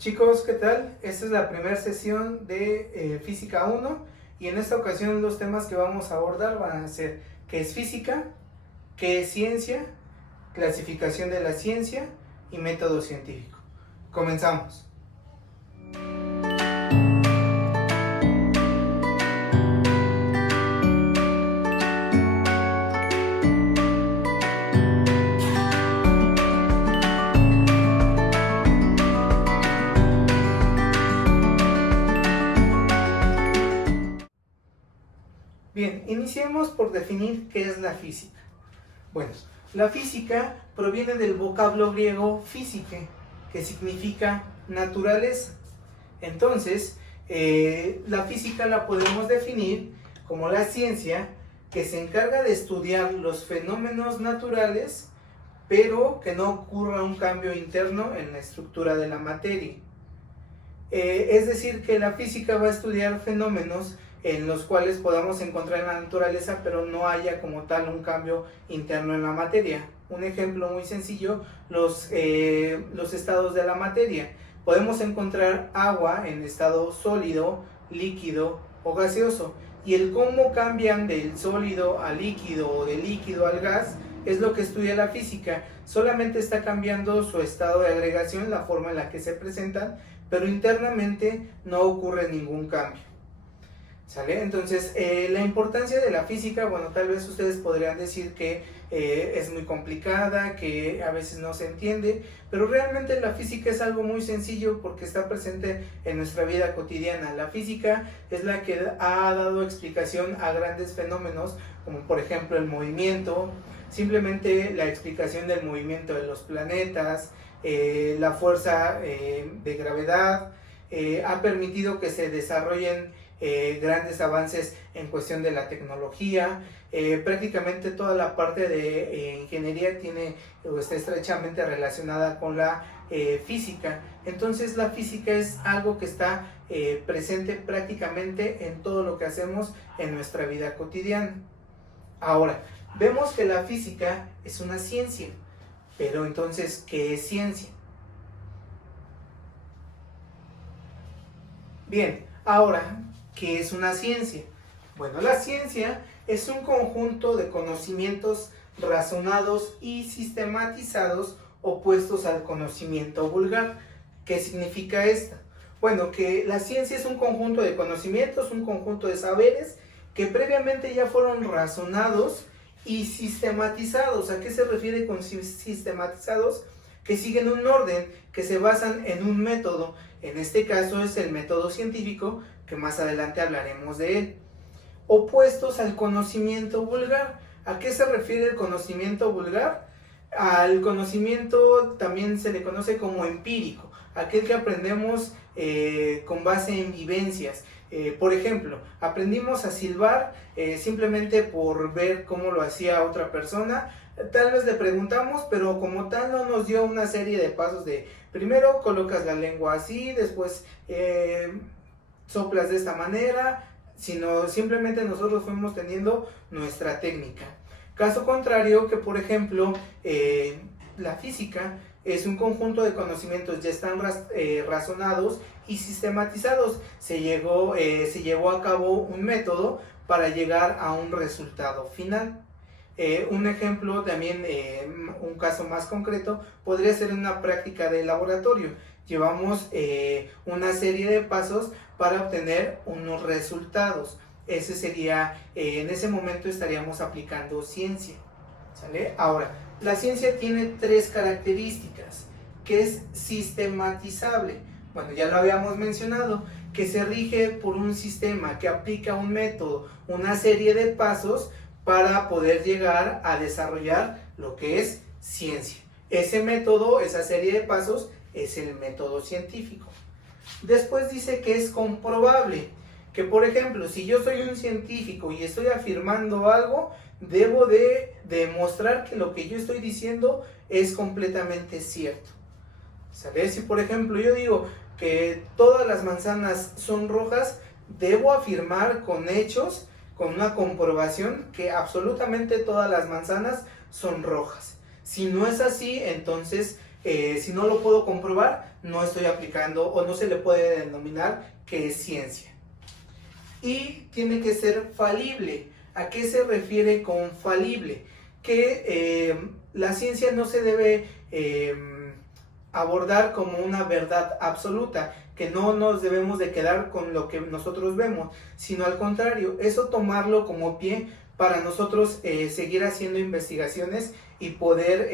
Chicos, ¿qué tal? Esta es la primera sesión de Física 1 y en esta ocasión los temas que vamos a abordar van a ser ¿qué es física? ¿Qué es ciencia? Clasificación de la ciencia y método científico. Comenzamos. Bien, iniciemos por definir qué es la física. Bueno, la física proviene del vocablo griego physike, que significa naturaleza. Entonces, la física la podemos definir como la ciencia que se encarga de estudiar los fenómenos naturales, pero que no ocurra un cambio interno en la estructura de la materia. Es decir, que la física va a estudiar fenómenos en los cuales podamos encontrar en la naturaleza, pero no haya como tal un cambio interno en la materia. Un ejemplo muy sencillo, los estados de la materia. Podemos encontrar agua en estado sólido, líquido o gaseoso, y el cómo cambian del sólido al líquido o del líquido al gas es lo que estudia la física. Solamente está cambiando su estado de agregación, la forma en la que se presentan, pero internamente no ocurre ningún cambio. ¿Sale? Entonces, la importancia de la física, bueno, tal vez ustedes podrían decir que es muy complicada, que a veces no se entiende, pero realmente la física es algo muy sencillo porque está presente en nuestra vida cotidiana. La física es la que ha dado explicación a grandes fenómenos, como por ejemplo el movimiento, simplemente la explicación del movimiento de los planetas, la fuerza de gravedad, ha permitido que se desarrollen grandes avances en cuestión de la tecnología. Prácticamente toda la parte de ingeniería está estrechamente relacionada con la física. Entonces la física es algo que está presente prácticamente en todo lo que hacemos en nuestra vida cotidiana. Ahora, vemos que la física es una ciencia, pero entonces, ¿qué es ciencia? Bien, ahora, ¿qué es una ciencia? Bueno, la ciencia es un conjunto de conocimientos razonados y sistematizados opuestos al conocimiento vulgar. ¿Qué significa esto? Bueno, que la ciencia es un conjunto de conocimientos, un conjunto de saberes que previamente ya fueron razonados y sistematizados. ¿A qué se refiere con sistematizados? Que siguen un orden, que se basan en un método. En este caso es el método científico, que más adelante hablaremos de él. Opuestos al conocimiento vulgar. ¿A qué se refiere el conocimiento vulgar? Al conocimiento también se le conoce como empírico, aquel que aprendemos con base en vivencias. Por ejemplo, aprendimos a silbar simplemente por ver cómo lo hacía otra persona. Tal vez le preguntamos, pero como tal no nos dio una serie de pasos de primero colocas la lengua así, después soplas de esta manera, sino simplemente nosotros fuimos teniendo nuestra técnica. Caso contrario, que por ejemplo la física es un conjunto de conocimientos, ya están razonados y sistematizados. Se llevó a cabo un método para llegar a un resultado final. Un ejemplo también, un caso más concreto, podría ser una práctica de laboratorio. Llevamos una serie de pasos para obtener unos resultados. Ese sería, en ese momento estaríamos aplicando ciencia. ¿Sale? Ahora, la ciencia tiene tres características, que es sistematizable. Bueno, ya lo habíamos mencionado, que se rige por un sistema, que aplica un método, una serie de pasos para poder llegar a desarrollar lo que es ciencia. Ese método, esa serie de pasos, es el método científico. Después dice que es comprobable, que por ejemplo, si yo soy un científico y estoy afirmando algo, debo de demostrar que lo que yo estoy diciendo es completamente cierto. ¿Sale? Si por ejemplo yo digo que todas las manzanas son rojas, debo afirmar con hechos, con una comprobación, que absolutamente todas las manzanas son rojas. Si no es así, entonces si no lo puedo comprobar, no estoy aplicando o no se le puede denominar que es ciencia. Y tiene que ser falible. ¿A qué se refiere con falible? Que la ciencia no se debe abordar como una verdad absoluta, que no nos debemos de quedar con lo que nosotros vemos, sino al contrario, eso tomarlo como pie para nosotros seguir haciendo investigaciones y poder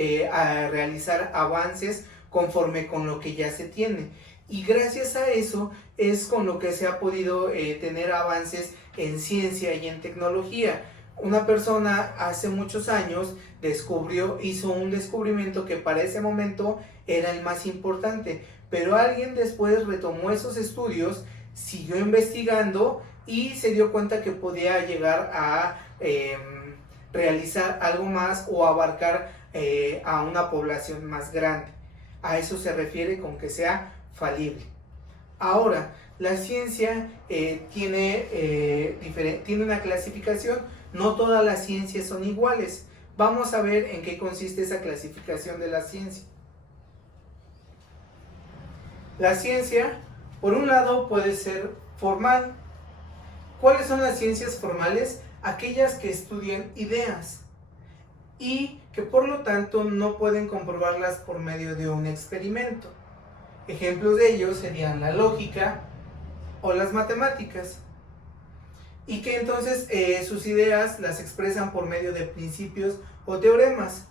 realizar avances conforme con lo que ya se tiene. Y gracias a eso es con lo que se ha podido tener avances en ciencia y en tecnología. Una persona hace muchos años hizo un descubrimiento que para ese momento era el más importante, pero alguien después retomó esos estudios, siguió investigando y se dio cuenta que podía llegar a realizar algo más o abarcar a una población más grande. A eso se refiere con que sea falible. Ahora, la ciencia tiene una clasificación. No todas las ciencias son iguales. Vamos a ver en qué consiste esa clasificación de la ciencia. La ciencia, por un lado, puede ser formal. ¿Cuáles son las ciencias formales? Aquellas que estudian ideas y que por lo tanto no pueden comprobarlas por medio de un experimento. Ejemplos de ellos serían la lógica o las matemáticas, y que entonces sus ideas las expresan por medio de principios o teoremas.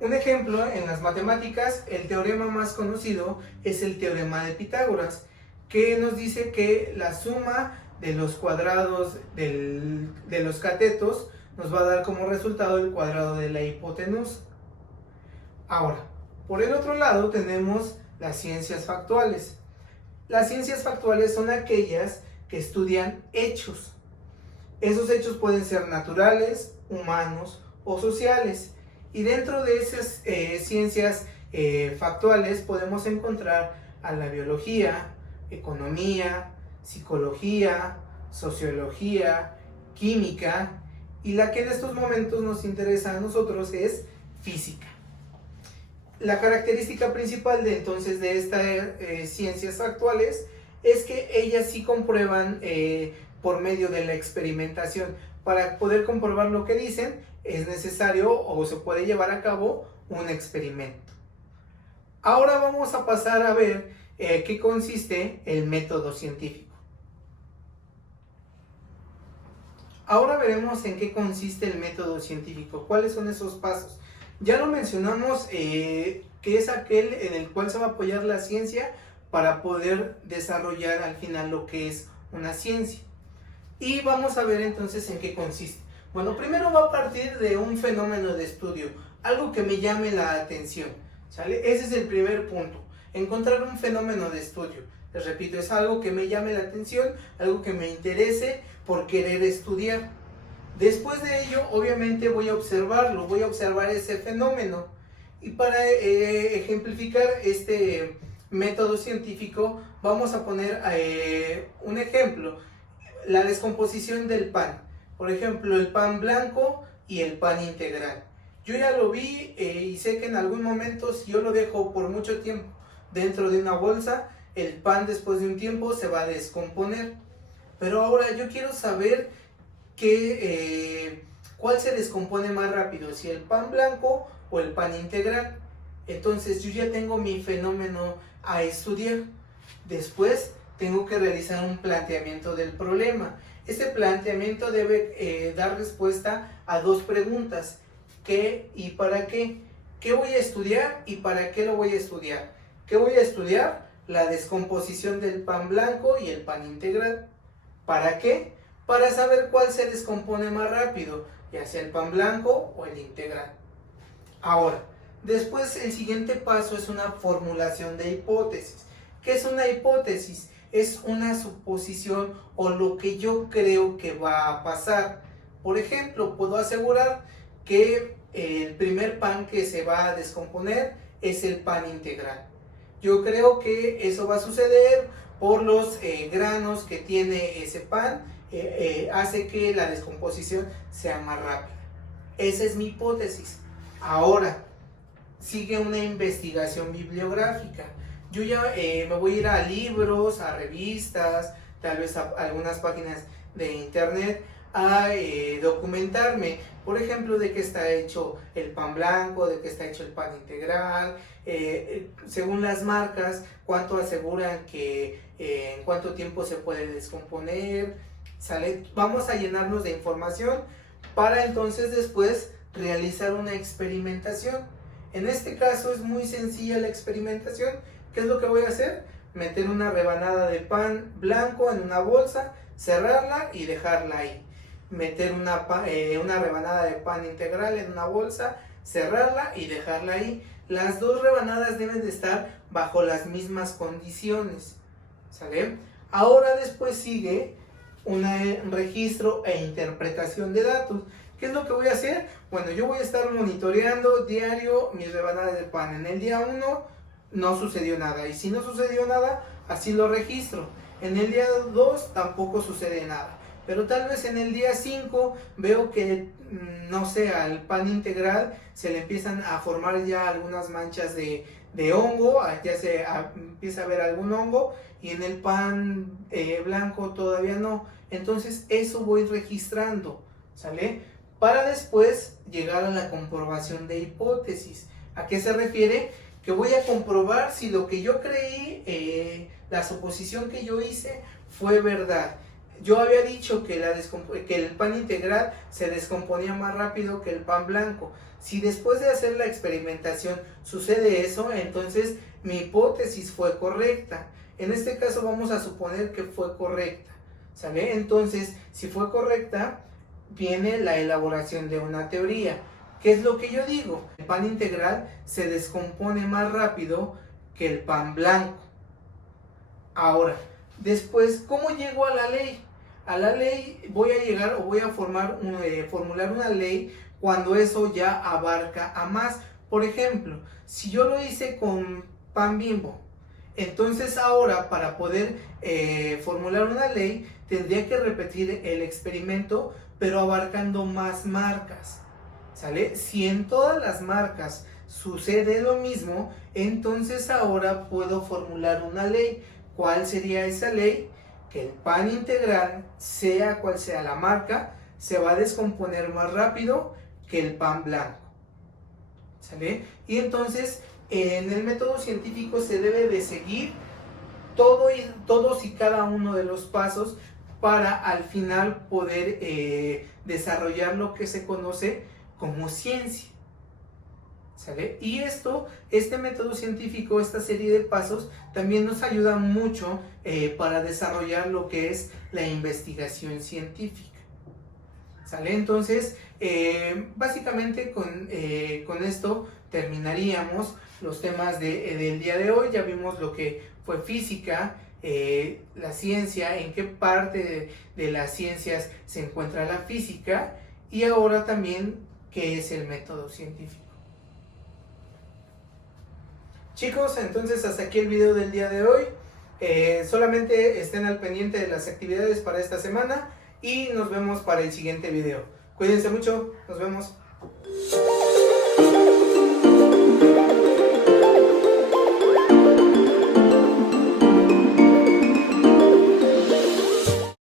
Un ejemplo, en las matemáticas, el teorema más conocido es el teorema de Pitágoras, que nos dice que la suma de los cuadrados de los catetos nos va a dar como resultado el cuadrado de la hipotenusa. Ahora, por el otro lado tenemos las ciencias factuales. Las ciencias factuales son aquellas que estudian hechos. Esos hechos pueden ser naturales, humanos o sociales. Y dentro de esas ciencias factuales podemos encontrar a la biología, economía, psicología, sociología, química, y la que en estos momentos nos interesa a nosotros es física. La característica principal de estas ciencias factuales es que ellas sí comprueban por medio de la experimentación. Para poder comprobar lo que dicen es necesario o se puede llevar a cabo un experimento. Ahora vamos a pasar a ver qué consiste el método científico. Ahora veremos en qué consiste el método científico, cuáles son esos pasos. Ya lo mencionamos, que es aquel en el cual se va a apoyar la ciencia para poder desarrollar al final lo que es una ciencia. Y vamos a ver entonces en qué consiste. Bueno, primero va a partir de un fenómeno de estudio, algo que me llame la atención, ¿sale? Ese es el primer punto, encontrar un fenómeno de estudio. Les repito, es algo que me llame la atención, algo que me interese por querer estudiar. Después de ello, obviamente voy a observarlo, voy a observar ese fenómeno. Y para ejemplificar este método científico, vamos a poner un ejemplo, la descomposición del pan. Por ejemplo, el pan blanco y el pan integral. Yo ya lo vi y sé que en algún momento, si yo lo dejo por mucho tiempo dentro de una bolsa, el pan después de un tiempo se va a descomponer. Pero ahora yo quiero saber cuál se descompone más rápido, si el pan blanco o el pan integral. Entonces yo ya tengo mi fenómeno a estudiar. Después tengo que realizar un planteamiento del problema. Este planteamiento debe dar respuesta a dos preguntas: ¿qué y para qué? ¿Qué voy a estudiar y para qué lo voy a estudiar? ¿Qué voy a estudiar? La descomposición del pan blanco y el pan integral. ¿Para qué? Para saber cuál se descompone más rápido, ya sea el pan blanco o el integral. Ahora, después el siguiente paso es una formulación de hipótesis. ¿Qué es una hipótesis? Es una suposición o lo que yo creo que va a pasar. Por ejemplo, puedo asegurar que el primer pan que se va a descomponer es el pan integral. Yo creo que eso va a suceder por los granos que tiene ese pan, hace que la descomposición sea más rápida. Esa es mi hipótesis. Ahora, sigue una investigación bibliográfica. Yo ya me voy a ir a libros, a revistas, tal vez a algunas páginas de internet a documentarme, por ejemplo, de qué está hecho el pan blanco, de qué está hecho el pan integral, según las marcas, cuánto aseguran que en cuánto tiempo se puede descomponer, ¿sale? Vamos a llenarnos de información para entonces después realizar una experimentación. En este caso es muy sencilla la experimentación. ¿Qué es lo que voy a hacer? Meter una rebanada de pan blanco en una bolsa, cerrarla y dejarla ahí. Meter una rebanada de pan integral en una bolsa, cerrarla y dejarla ahí. Las dos rebanadas deben de estar bajo las mismas condiciones, ¿sale? Ahora después sigue un registro e interpretación de datos. ¿Qué es lo que voy a hacer? Bueno, yo voy a estar monitoreando diario mis rebanadas de pan. En el día 1 no sucedió nada, y si no sucedió nada, así lo registro. En el día 2 tampoco sucede nada, pero tal vez en el día 5 veo que, no sé, al pan integral se le empiezan a formar ya algunas manchas de hongo, ya se empieza a ver algún hongo, y en el pan blanco todavía no. Entonces eso voy registrando, ¿sale? Para después llegar a la comprobación de hipótesis. ¿A qué se refiere? Que voy a comprobar si lo que yo creí, la suposición que yo hice fue verdad. Yo había dicho que el pan integral se descomponía más rápido que el pan blanco. Si después de hacer la experimentación sucede eso, entonces mi hipótesis fue correcta. En este caso vamos a suponer que fue correcta, ¿sale? Entonces, si fue correcta, viene la elaboración de una teoría. ¿Qué es lo que yo digo? El pan integral se descompone más rápido que el pan blanco. Ahora, después, ¿cómo llego a la ley? A la ley voy a llegar o voy a formular una ley cuando eso ya abarca a más. Por ejemplo, si yo lo hice con pan Bimbo, entonces ahora para poder formular una ley tendría que repetir el experimento, pero abarcando más marcas, ¿sale? Si en todas las marcas sucede lo mismo, entonces ahora puedo formular una ley. ¿Cuál sería esa ley? Que el pan integral, sea cual sea la marca, se va a descomponer más rápido que el pan blanco, ¿sale? Y entonces en el método científico se debe de seguir todos y cada uno de los pasos para al final poder desarrollar lo que se conoce como ciencia, ¿sale? Y este método científico, esta serie de pasos, también nos ayuda mucho para desarrollar lo que es la investigación científica, ¿sale? Entonces, básicamente con esto terminaríamos los temas del día de hoy. Ya vimos lo que fue física, la ciencia, en qué parte de las ciencias se encuentra la física, y ahora también qué es el método científico. Chicos, entonces hasta aquí el video del día de hoy. Solamente estén al pendiente de las actividades para esta semana y nos vemos para el siguiente video. Cuídense mucho, nos vemos.